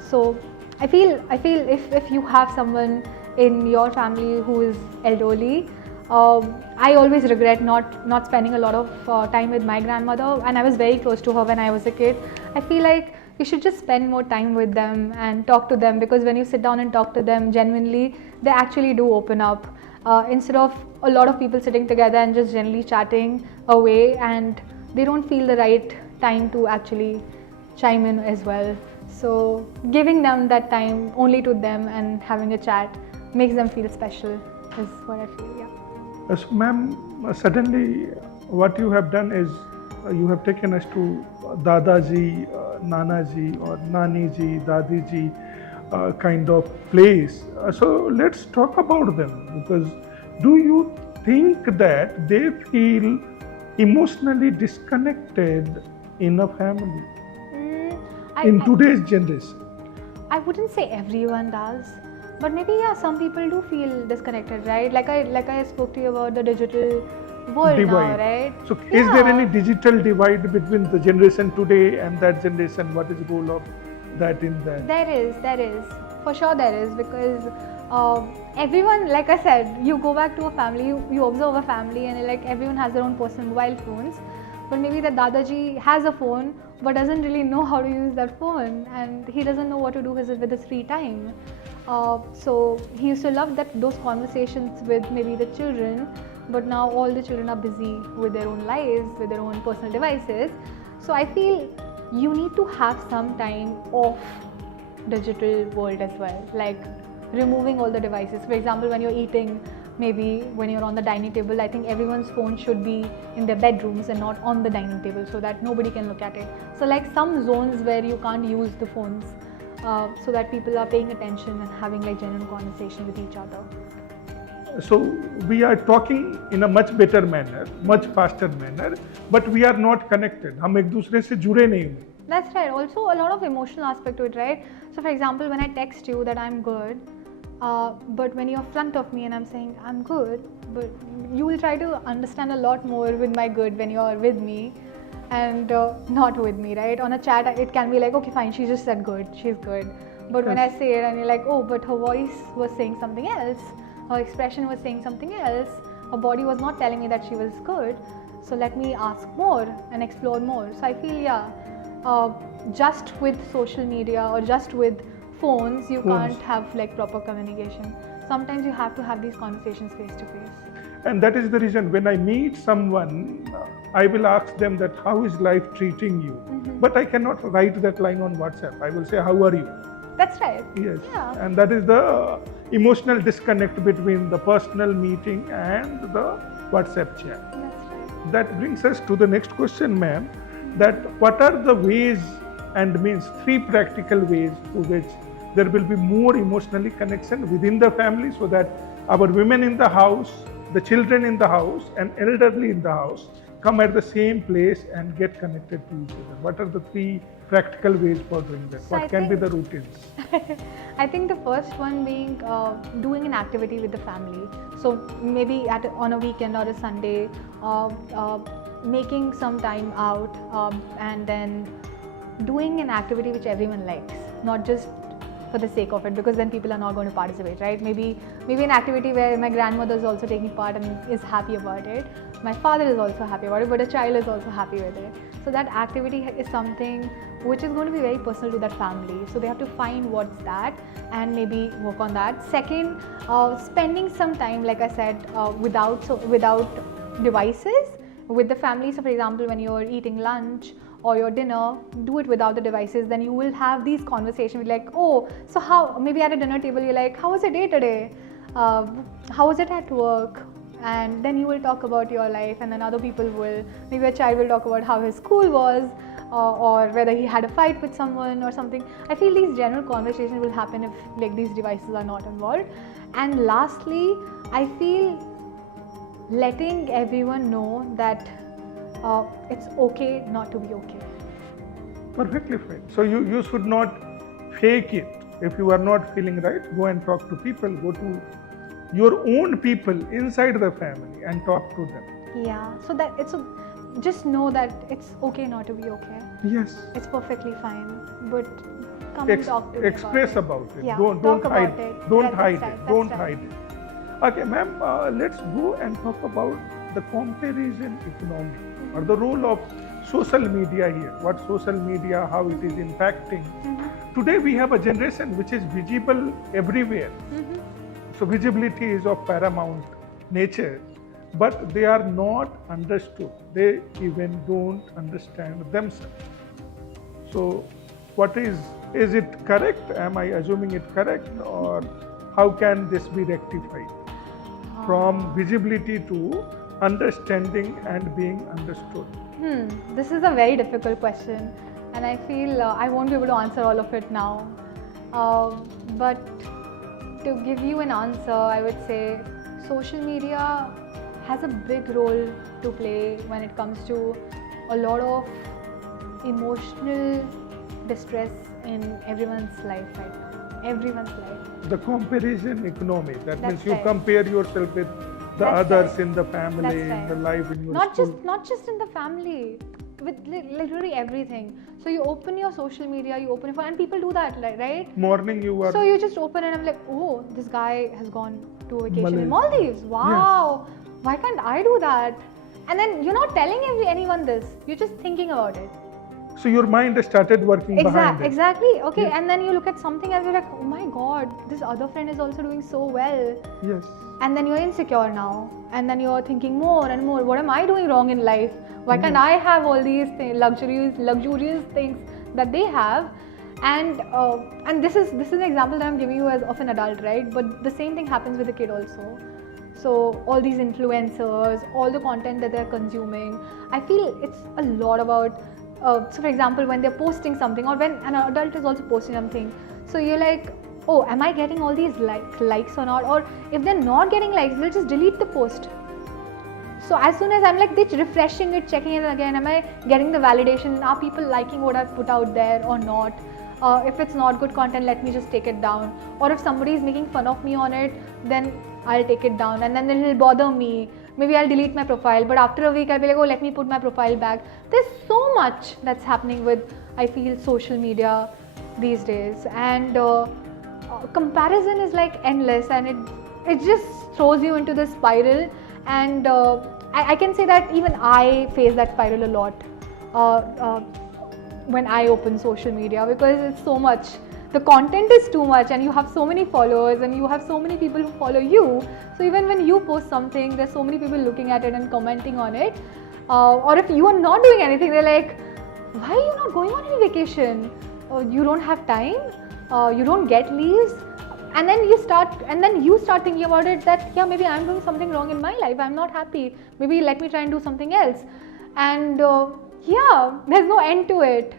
So I feel if you have someone in your family who is elderly, I always regret not spending a lot of time with my grandmother, and I was very close to her when I was a kid. I feel like you should just spend more time with them and talk to them, because when you sit down and talk to them genuinely, they actually do open up, instead of a lot of people sitting together and just generally chatting away, and they don't feel the right time to actually chime in as well. So giving them that time only to them and having a chat makes them feel special is what I feel. Yeah. So, ma'am, suddenly what you have done is you have taken us to Dadaji, Nanaji, or Naniji, Dadiji kind of place. So let's talk about them, because do you think that they feel emotionally disconnected in a family in today's generation? I wouldn't say everyone does, but maybe yeah, some people do feel disconnected, right? Like I spoke to you about the digital world divide. now, right? So is there any digital divide between the generation today and that generation? What is the role of that in that? There is. For sure there is, because everyone, like I said, you go back to a family, you observe a family, and like everyone has their own personal mobile phones, but maybe the Dadaji has a phone but doesn't really know how to use that phone, and he doesn't know what to do with his free time. So he used to love those conversations with maybe the children, but now all the children are busy with their own lives, with their own personal devices. So I feel you need to have some time off digital world as well, like removing all the devices. For example, when you're eating, maybe when you're on the dining table, I think everyone's phone should be in their bedrooms and not on the dining table, so that nobody can look at it. So like some zones where you can't use the phones, so that people are paying attention and having like genuine conversation with each other. So we are talking in a much better manner, much faster manner, but we are not connected. हम एक दूसरे से जुड़े नहीं हुए. That's right. Also, a lot of emotional aspect to it, right? So, for example, when I text you that I'm good, but when you're in front of me and I'm saying I'm good, but you will try to understand a lot more with my good when you're with me and not with me, right? On a chat, it can be like, okay, fine, she just said good, she's good. But when I say it and you're like, oh, but her voice was saying something else, her expression was saying something else, her body was not telling me that she was good, so let me ask more and explore more. So I feel, just with social media or just with phones, you can't have like proper communication. Sometimes you have to have these conversations face to face. And that is the reason when I meet someone, I will ask them that how is life treating you? But I cannot write that line on WhatsApp. I will say, how are you? That's right. Yes. Yeah. And that is the emotional disconnect between the personal meeting and the WhatsApp chat. That's right. That brings us to the next question, ma'am, that what are the ways and means, 3 practical ways through which there will be more emotionally connection within the family, so that our women in the house, the children in the house, and elderly in the house come at the same place and get connected to each other? What are the 3 practical ways for doing that? So what can be the routines? I think the first one being doing an activity with the family. So maybe on a weekend or a Sunday, making some time out and then doing an activity which everyone likes, not just for the sake of it, because then people are not going to participate, right? Maybe an activity where my grandmother is also taking part and is happy about it. My father is also happy about it, but a child is also happy with it. So that activity is something which is going to be very personal to that family. So they have to find what's that and maybe work on that. Second, spending some time, like I said, without devices with the family. So for example, when you're eating lunch or your dinner, do it without the devices. Then you will have these conversations like, oh, so how, maybe at a dinner table, you're like, how was your day today? How was it at work? And then you will talk about your life, and then other people will, maybe a child will talk about how his school was, or whether he had a fight with someone or something. I feel these general conversations will happen if like these devices are not involved. And lastly, I feel letting everyone know that it's okay not to be okay. Perfectly fine. So you should not fake it. If you are not feeling right, go and talk to people. Go to your own people inside the family and talk to them. Yeah, so that just know that it's okay not to be okay. Yes. It's perfectly fine, but come and talk to me express about it. Yeah, Don't talk hide. about it. Don't Yeah, hide that's it. right, Don't that's hide it. Okay, ma'am. Let's go and talk about the comparison economy or the role of social media here. What social media, how it is impacting. Today we have a generation which is visible everywhere. So visibility is of paramount nature, but they are not understood. They even don't understand themselves. So what is it correct? Am I assuming it correct, or how can this be rectified? From visibility to understanding and being understood. This is a very difficult question, and I feel I won't be able to answer all of it now. But to give you an answer, I would say social media has a big role to play when it comes to a lot of emotional distress in everyone's life right now. Everyone's life. The comparison economy. That That's means you right. compare yourself with the That's others right. in the family, That's in right. the life in your Not school. just in the family, with literally everything. So you open your social media, you open your phone, and people do that, right? Morning you are. So you just open and I'm like, oh, this guy has gone to vacation in Malaysia. Maldives. Wow, why can't I do that? And then you're not telling anyone this. You're just thinking about it. So your mind started working behind it. Exactly. Okay. Yes. And then you look at something else. You're like, oh my God, this other friend is also doing so well. Yes. And then you're insecure now. And then you're thinking more and more. What am I doing wrong in life? Why can't I have all these luxurious things that they have? And this is an example that I'm giving you as of an adult, right? But the same thing happens with a kid also. So all these influencers, all the content that they're consuming, I feel it's a lot about. So for example, when they're posting something, or when an adult is also posting something, so you're like, oh, am I getting all these likes or not? Or if they're not getting likes, they'll just delete the post. So as soon as I'm like refreshing it, checking it again, am I getting the validation? Are people liking what I've put out there or not? If it's not good content, let me just take it down. Or if somebody is making fun of me on it, then I'll take it down, and then it'll bother me. Maybe I'll delete my profile, but after a week I'll be like, oh, let me put my profile back. There's so much that's happening with, I feel, social media these days, and comparison is like endless, and it just throws you into this spiral. And I can say that even I face that spiral a lot when I open social media, because it's so much. The content is too much, and you have so many followers, and you have so many people who follow you. So even when you post something, there's so many people looking at it and commenting on it. Or if you are not doing anything, they're like, why are you not going on any vacation? You don't have time, you don't get leaves. And then you start thinking about it, that yeah, maybe I'm doing something wrong in my life, I'm not happy, maybe let me try and do something else. And yeah, there's no end to it.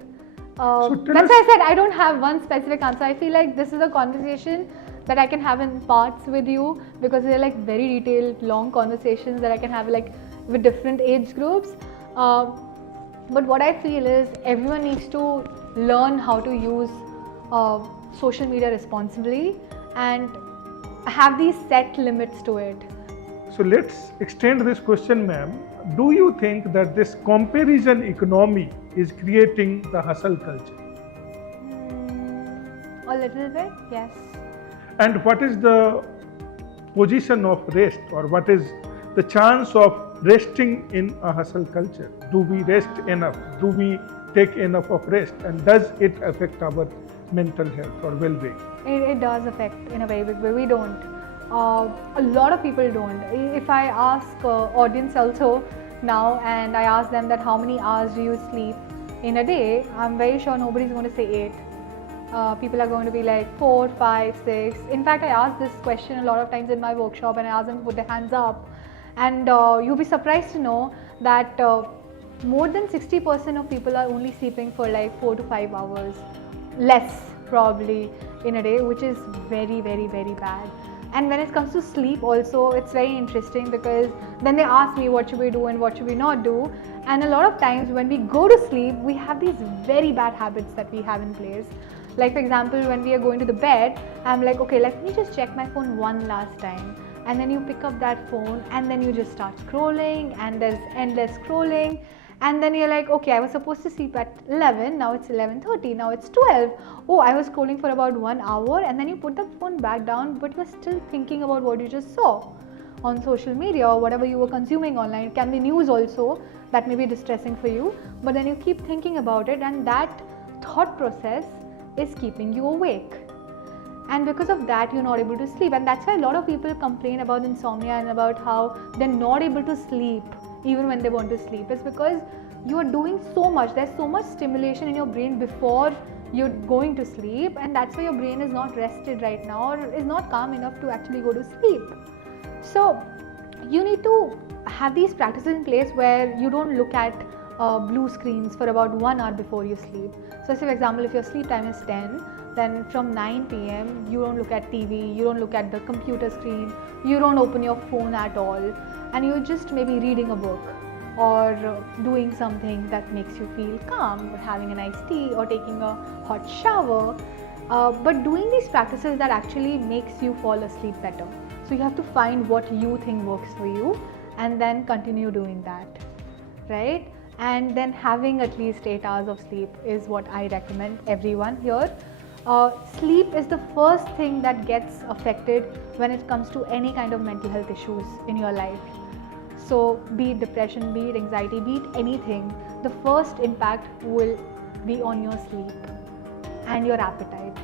That's why I said I don't have one specific answer. I feel like this is a conversation that I can have in parts with you, because they're like very detailed, long conversations that I can have like with different age groups. But what I feel is everyone needs to learn how to use social media responsibly and have these set limits to it. So let's extend this question, ma'am. Do you think that this comparison economy is creating the hustle culture? A little bit, yes. And what is the position of rest, or what is the chance of resting in a hustle culture? Do we rest enough? Do we take enough of rest? And does it affect our mental health or well-being? It does affect in a very big way. We don't. A lot of people don't. If I ask audience also now, and I ask them that how many hours do you sleep in a day, I'm very sure nobody's going to say 8. People are going to be like 4, 5, 6. In fact, I ask this question a lot of times in my workshop, and I ask them to put their hands up. And you'll be surprised to know that more than 60% of people are only sleeping for like 4 to 5 hours, less probably in a day, which is very, very, very bad. And when it comes to sleep also, it's very interesting because then they ask me what should we do and what should we not do. And a lot of times when we go to sleep, we have these very bad habits that we have in place. Like for example, when we are going to the bed, I'm like, okay, let me just check my phone one last time. And then you pick up that phone and then you just start scrolling and there's endless scrolling. And then you're like, okay, I was supposed to sleep at 11, now it's 11:30, now it's 12. Oh, I was scrolling for about 1 hour, and then you put the phone back down, but you're still thinking about what you just saw on social media or whatever you were consuming online. It can be news also, that may be distressing for you, but then you keep thinking about it, and that thought process is keeping you awake. And because of that, you're not able to sleep. And that's why a lot of people complain about insomnia and about how they're not able to sleep even when they want to sleep. It's because you are doing so much. There's so much stimulation in your brain before you're going to sleep, and that's why your brain is not rested right now or is not calm enough to actually go to sleep. So you need to have these practices in place where you don't look at blue screens for about 1 hour before you sleep. So say for example, if your sleep time is 10, then from 9 p.m. you don't look at TV, you don't look at the computer screen, you don't open your phone at all, and you're just maybe reading a book or doing something that makes you feel calm, or having a nice tea or taking a hot shower, but doing these practices that actually makes you fall asleep better. So you have to find what you think works for you and then continue doing that, right? And then having at least 8 hours of sleep is what I recommend everyone here. Sleep is the first thing that gets affected when it comes to any kind of mental health issues in your life. So be it depression, be it anxiety, be it anything, the first impact will be on your sleep and your appetite.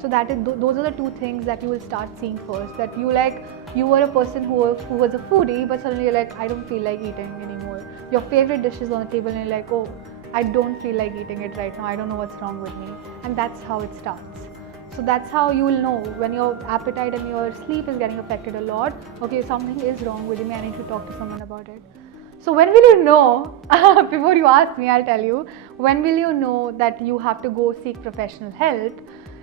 So those are the two things that you will start seeing first. That you were a person who was a foodie, but suddenly you're like, I don't feel like eating anymore. Your favorite dish is on the table and you're like, oh, I don't feel like eating it right now. I don't know what's wrong with me. And that's how it starts. So that's how you will know when your appetite and your sleep is getting affected a lot. Okay, something is wrong with me. I need to talk to someone about it. So when will you know? Before you ask me, I'll tell you. When will you know that you have to go seek professional help?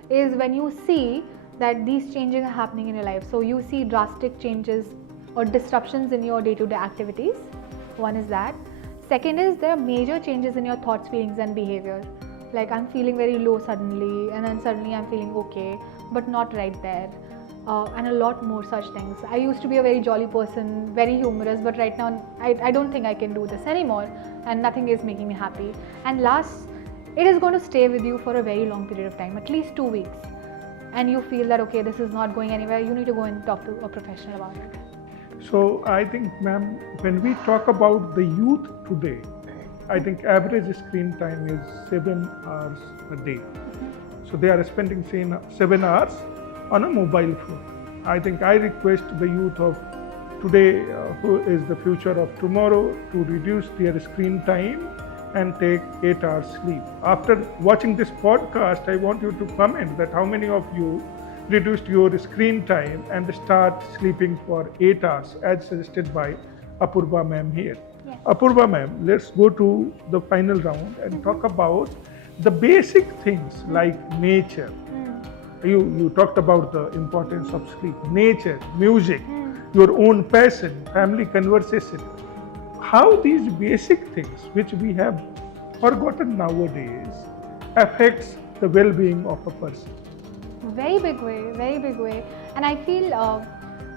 Is when you see that these changes are happening in your life. So you see drastic changes or disruptions in your day-to-day activities. One is that. Second is there are major changes in your thoughts, feelings and behavior. Like I'm feeling very low suddenly, and then suddenly I'm feeling okay, but not right there. And a lot more such things. I used to be a very jolly person, very humorous, but right now I don't think I can do this anymore, and nothing is making me happy. And last, it is going to stay with you for a very long period of time, at least 2 weeks. And you feel that, okay, this is not going anywhere, you need to go and talk to a professional about it. So I think, ma'am, when we talk about the youth today, I think average screen time is 7 hours a day. So they are spending 7 hours on a mobile phone. I think I request the youth of today, who is the future of tomorrow, to reduce their screen time and take 8 hours sleep. After watching this podcast, I want you to comment that how many of you reduced your screen time and start sleeping for 8 hours as suggested by Apurva ma'am here. Yes. Apurva ma'am, let's go to the final round and talk about the basic things like nature. You talked about the importance of sleep, nature, music, your own passion, family conversation. How these basic things which we have forgotten nowadays affects the well-being of a person. Very big way. And I feel,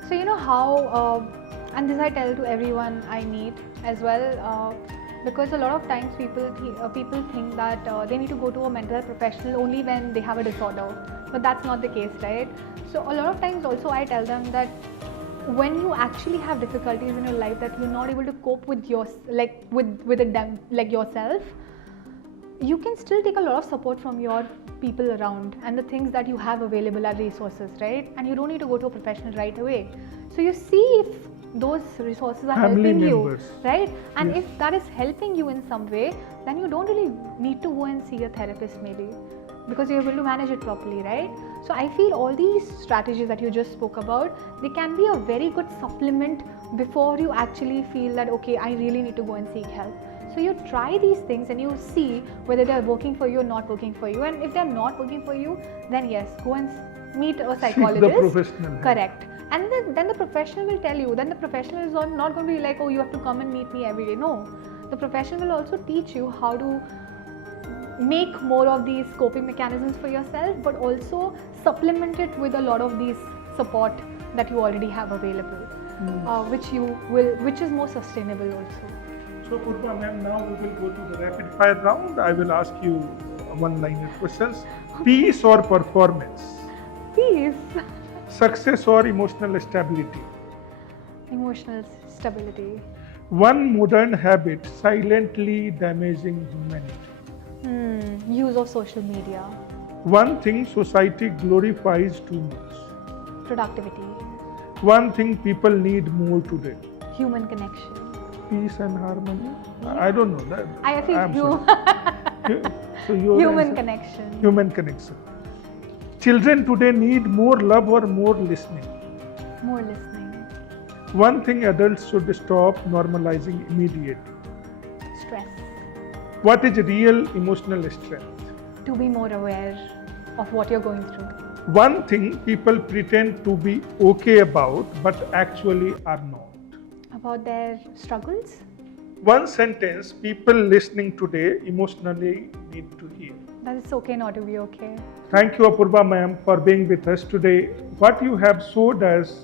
so you know how, and this I tell to everyone I meet as well, because a lot of times people think that they need to go to a mental health professional only when they have a disorder, but that's not the case, right? So a lot of times also I tell them that when you actually have difficulties in your life that you're not able to cope with yourself, you can still take a lot of support from your people around and the things that you have available as resources, right? And you don't need to go to a professional right away. So you see if those resources are Family helping members. you, right? And Yes. if that is helping you in some way, then you don't really need to go and see a therapist maybe, because you're able to manage it properly, right? So I feel all these strategies that you just spoke about, they can be a very good supplement before you actually feel that, okay, I really need to go and seek help. So you try these things and you see whether they are working for you or not working for you. And if they are not working for you, then yes, go and meet a psychologist. Seek the professional help. Correct. And then the professional will tell you. Then the professional is not going to be like, oh, you have to come and meet me every day. No, the professional will also teach you how to make more of these coping mechanisms for yourself, but also supplement it with a lot of these support that you already have available, which is more sustainable also. So Apurva ma'am, now we will go to the rapid fire round. I will ask you one-liner questions. Peace or performance? Peace. Success or emotional stability? Emotional stability. One modern habit silently damaging humanity. Use of social media. One thing society glorifies too much. Productivity. One thing people need more today. Human connection. Peace and harmony. I don't know that. I feel human connection. Human connection. Children today need more love or more listening. More listening. One thing adults should stop normalizing immediately. Stress. What is real emotional strength? To be more aware of what you're going through. One thing people pretend to be okay about but actually are not. About their struggles. One sentence people listening today emotionally need to hear. That it's okay not to be okay. Thank you, Apurva ma'am, for being with us today. What you have showed us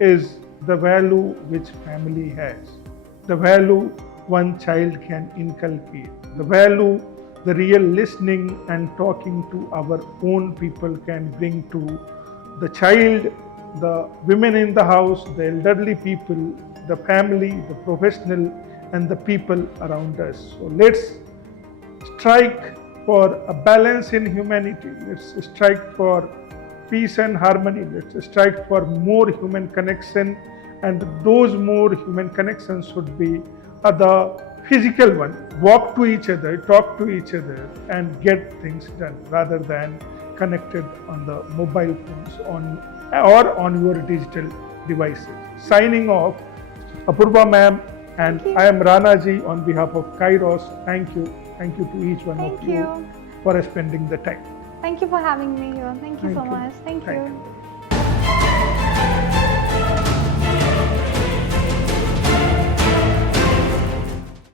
is the value which family has, the value one child can inculcate, the value the real listening and talking to our own people can bring to the child, the women in the house, the elderly people, the family, the professional, and the people around us. So let's strike for a balance in humanity. Let's strike for peace and harmony. Let's strike for more human connection, and those more human connections should be the physical one. Walk to each other, talk to each other, and get things done rather than connected on the mobile phones or on your digital devices. Signing off, Apurva ma'am, and I am Rana ji on behalf of KIROS. Thank you. Thank you to each one of you for spending the time. Thank you for having me here. Thank you so much. Thank you.